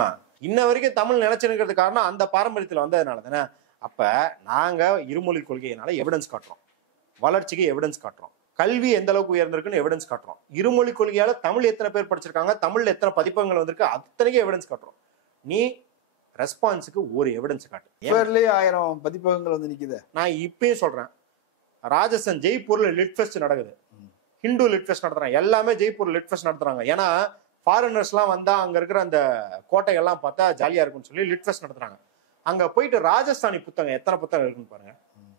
இன்ன வரைக்கும் தமிழ் நினைச்சிருக்கிறது காரணம் அந்த பாரம்பரியத்துல வந்ததுனால தானே. அப்ப நாங்க இருமொழி கொள்கையினால எவிடன்ஸ் காட்டுறோம், வளர்ச்சிக்கு எவிடன்ஸ் காட்டுறோம், கல்வி எந்த அளவுக்கு உயர்ந்திருக்குன்னு எவிடன்ஸ் காட்டுறோம், இருமொழி கொள்கையால தமிழ் எத்தனை பேர் படிச்சிருக்காங்க, தமிழ்ல எத்தனை பதிப்பகங்கள் வந்திருக்கு அத்தனைக்கும் எவிடன்ஸ் காட்டுறோம். நீ ரெஸ்பான்ஸுக்கு ஒரு எவிடன்ஸ் காட்டு. 1000 பதிப்பகங்கள் வந்து நிக்குது. நான் இப்பயும் சொல்றேன், ராஜஸ்தான் ஜெய்ப்பூர்ல லிட் ஃபெஸ்ட் நடக்குது, ஹிந்து லிட் ஃபெஸ்ட் நடத்துறாங்க, எல்லாமே ஜெய்ப்பூர் லிட் ஃபெஸ்ட் நடத்துறாங்க. ஏன்னா ஃபாரினர்ஸ்லாம் வந்தா அங்க இருக்கிற அந்த கோட்டைகள்லாம் பார்த்தா ஜாலியா இருக்கும்னு சொல்லி லிட் ஃபெஸ்ட் நடத்துறாங்க. அங்க போயிட்டு ராஜஸ்தானி புத்தகம் எத்தனை புத்தகம் இருக்குன்னு பாருங்க.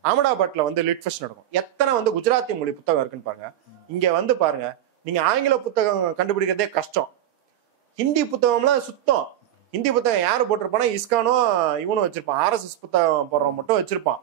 அகமதாபாத்ல வந்து லிட் ஃபெஸ்ட் நடக்கும், எத்தனை வந்து குஜராத்தி மொழி புத்தகம் இருக்குன்னு பாருங்க. இங்க வந்து பாருங்க, நீங்க ஆங்கில புத்தகம் கண்டுபிடிக்கிறதே கஷ்டம். ஹிந்தி புத்தகம்லாம் சுத்தம். ஹிந்தி புத்தகம் யாரு போட்டிருப்பானா, இஸ்கானும் இவனும் வச்சிருப்பான், RSS புத்தகம் போடுறவன் மட்டும் வச்சிருப்பான்.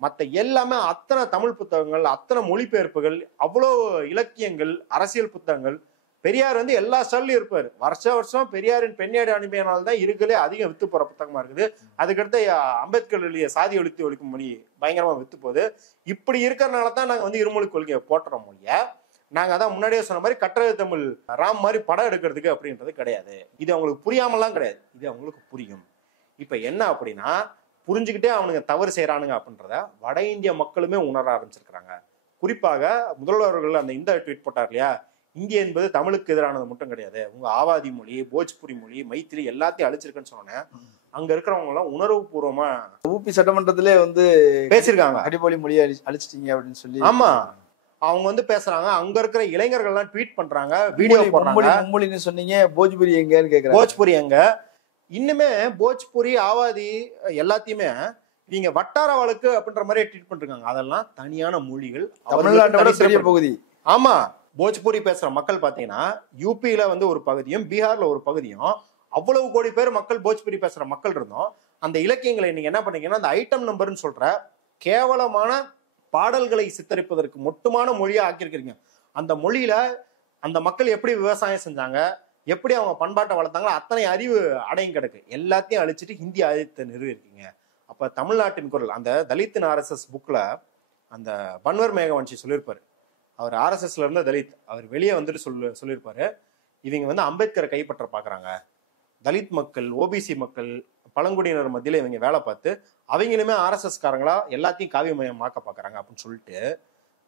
மற்ற எல்லாமே அத்தனை தமிழ் புத்தகங்கள், அத்தனை மொழிபெயர்ப்புகள், அவ்வளோ இலக்கியங்கள், அரசியல் புத்தகங்கள். பெரியார் வந்து எல்லா ஸ்டால்லையும் இருப்பாரு. வருஷம் பெரியாரின் பெண்ணேடு அனுப்பியனால தான் இருக்கலே அதிகம் வித்து போற புத்தகமா இருக்குது. அதுக்கடுத்து அம்பேத்கர் எழுதிய சாதி ஒழிக்கும் மொழி பயங்கரமா வித்து போகுது. இப்படி இருக்கிறனால தான் நாங்க வந்து இருமொழி கொள்கையை போட்டுறோம் மொழிய. நாங்க அதான் முன்னாடியே சொன்ன மாதிரி கட்டுரை தமிழ் ராம் மாதிரி படம் எடுக்கிறதுக்கு அப்படின்றது கிடையாது. இது அவங்களுக்கு புரியாமலாம் கிடையாது, இது அவங்களுக்கு புரியும். இப்ப என்ன அப்படின்னா, புரிஞ்சுக்கிட்டே அவனுங்க தவறு செய்யறானுங்க அப்படின்றத வட இந்திய மக்களுமே உணர ஆரம்பிச்சிருக்கிறாங்க. குறிப்பாக முதல்வர்கள் அந்த இந்த ட்வீட் போட்டார் இல்லையா, இந்திய என்பது தமிழுக்கு எதிரானது மட்டும் கிடையாது, உங்க ஆவாதி மொழி, போஜ்புரி மொழி, மைத்திரி எல்லாத்தையும் அழிச்சிருக்குன்னு சொன்னேன். அங்க இருக்கிறவங்க எல்லாம் உணர்வு பூர்வமா ஊபி சட்டமன்றத்திலே வந்து பேசியிருக்காங்க, அடிமொழி மொழியை அழிச்சிட்டீங்க அப்படின்னு சொல்லி. ஆமா, அவங்க வந்து பேசுறாங்க. அங்க இருக்கிற இளைஞர்கள் எல்லாம் ட்வீட் பண்றாங்க, வீடியோ போடுறாங்க. மும்மொழின்னு சொன்னீங்க, போஜ்புரி எங்கன்னு கேக்குறாங்க. போஜ்புரி எங்க? இன்னுமே போஜ்புரி, ஆவாதி எல்லாத்தையுமே நீங்க வட்டார வழக்கு அப்படின்ற மாதிரி ட்ரீட் பண்ணிருக்காங்க. அதெல்லாம் தனியான மொழிகள், தமிழ்நாட்டோட பெரிய பகுதி. ஆமா, போஜ்புரி பேசுற மக்கள் பாத்தீங்கன்னா யூபியில வந்து ஒரு பகுதியும் பீகார்ல ஒரு பகுதியும், அவ்வளவு கோடி பேர் மக்கள் போஜ்புரி பேசுற மக்கள் இருந்தோம். அந்த இலக்கியங்களை நீங்க என்ன பண்ணீங்கன்னா, அந்த ஐட்டம் நம்பர்னு சொல்ற கேவலமான பாடல்களை சித்தரிப்பதற்கு மட்டுமான மொழியா ஆக்கியிருக்கிறீங்க. அந்த மொழியில அந்த மக்கள் எப்படி விவசாயம் செஞ்சாங்க, எப்படி அவங்க பண்பாட்டை வளர்த்தாங்களோ அத்தனை அறிவு அடையும் கிடக்கு. எல்லாத்தையும் அழிச்சிட்டு ஹிந்தி ஆயுதத்தை நிறுவிருக்கீங்க. அப்ப தமிழ்நாட்டின் குரல், அந்த தலித்தின் RSS புக்ல அந்த பன்வர் மேகவன்ஷி சொல்லியிருப்பாரு. அவர் RSSல இருந்த தலித், அவர் வெளியே வந்துட்டு சொல்லியிருப்பாரு, இவங்க வந்து அம்பேத்கரை கைப்பற்ற பாக்குறாங்க, தலித் மக்கள், ஓபிசி மக்கள், பழங்குடியினர் மத்தியில இவங்க வேலை பார்த்து அவங்களுமே RSS காரங்களா எல்லாத்தையும் காவியமயமாக்க பாக்குறாங்க அப்படின்னு சொல்லிட்டு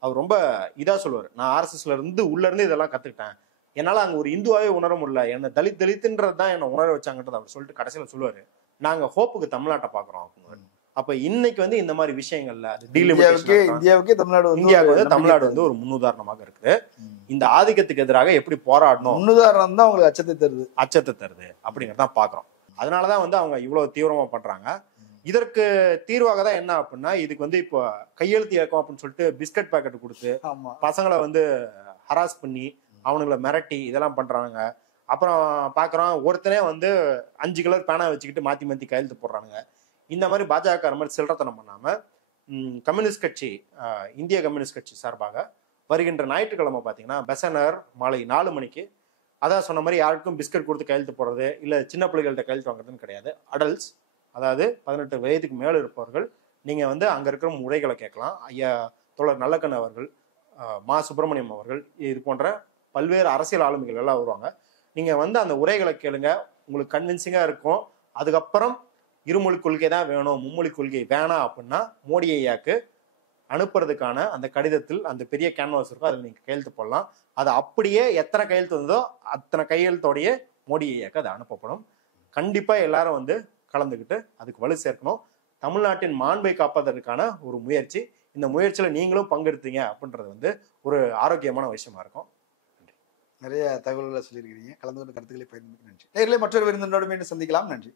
அவர் ரொம்ப இதா சொல்லுவார். நான் RSSல இருந்து உள்ள இருந்து இதெல்லாம் கத்துக்கிட்டேன், என்னால அங்க ஒரு இந்துவாவே உணர முடியல, என்ன தலித்ன்றது தான் என்ன உணர வச்சாங்கன்றது அவர் சொல்லிட்டு கடைசியில சொல்லுவாரு, நாங்க ஹோப்புக்கு தமிழ்நாட்டை பாக்குறோம் அப்படின்னு. அப்ப இன்னைக்கு வந்து இந்த மாதிரி விஷயங்கள்ல இந்தியாவுக்கு தமிழ்நாடு வந்து ஒரு முன்னுதாரணமாக இருக்குது. இந்த ஆதிக்கத்துக்கு எதிராக எப்படி போராடணும், முன்னுதாரணம் தான் உங்களுக்கு அச்சத்தை தருது அப்படிங்கறதான் பாக்குறோம். அதனாலதான் வந்து அவங்க இவ்வளவு தீவிரமா பண்றாங்க. இதற்கு தீர்வாக தான் என்ன அப்படின்னா, இதுக்கு வந்து இப்போ கையெழுத்து இயக்கம் அப்படின்னு சொல்லிட்டு பிஸ்கட் பேக்கெட் கொடுத்து பசங்களை வந்து ஹராஸ் பண்ணி அவனுங்களை மிரட்டி இதெல்லாம் பண்றாங்க. அப்புறம் பாக்குறோம், ஒருத்தனே வந்து 5 கலர் பேனா வச்சுக்கிட்டு மாத்தி மாத்தி கையெழுத்து போடுறானுங்க. இந்த மாதிரி பாஜக மாதிரி சில்லறத்தனம் பண்ணாம கம்யூனிஸ்ட் கட்சி, இந்திய கம்யூனிஸ்ட் கட்சி சார்பாக வருகின்ற ஞாயிற்றுக்கிழமை பாத்தீங்கன்னா பெசனர் மாலை 4 மணிக்கு, அதான் சொன்ன மாதிரி யாருக்கும் பிஸ்கட் கொடுத்து கையெழுத்து போடுறது இல்ல சின்ன பிள்ளைகள்கிட்ட கையெழுத்து வாங்குறதுன்னு கிடையாது. அடல்ட்ஸ், அதாவது 18 வயதுக்கு மேல இருப்பவர்கள் நீங்க வந்து அங்க இருக்கிற உரைகளை கேட்கலாம். ஐயா தோழர் நல்லக்கண்ணு அவர்கள், மா சுப்பிரமணியம் அவர்கள், இது போன்ற பல்வேறு அரசியல் ஆளுமைகள் எல்லாம் வருவாங்க. நீங்க வந்து அந்த உரைகளை கேளுங்க, உங்களுக்கு கன்வின்சிங்கா இருக்கும். அதுக்கப்புறம் இருமொழி கொள்கை தான் வேணும், மும்மொழி கொள்கை வேணாம் அப்படின்னா மோடி ஐயாக்கு அனுப்புறதுக்கான அந்த கடிதத்தில் அந்த பெரிய கேன்வாஸ் இருக்கும், அதில் நீங்க கையெழுத்து போடலாம். அது அப்படியே எத்தனை கையெழுத்து வந்ததோ அத்தனை கையெழுத்தோடைய மோடி ஐயாக்கு அது அனுப்பப்படும். கண்டிப்பா எல்லாரும் வந்து கலந்துக்கிட்டு அதுக்கு வலு சேர்க்கணும். தமிழ்நாட்டின் மாண்பை காப்பதற்கான ஒரு முயற்சி. இந்த முயற்சியில நீங்களும் பங்கெடுத்தீங்க அப்படின்றது வந்து ஒரு ஆரோக்கியமான விஷயமா இருக்கும். நிறைய தகவல்களை சொல்லியிருக்கிறீங்க. கலந்து கொண்ட கருத்துக்களை பயன்படுத்தி நன்றி. நேயர்களே, மற்றொரு விருந்தினரோடு மீண்டும் சந்திக்கலாம். நன்றி.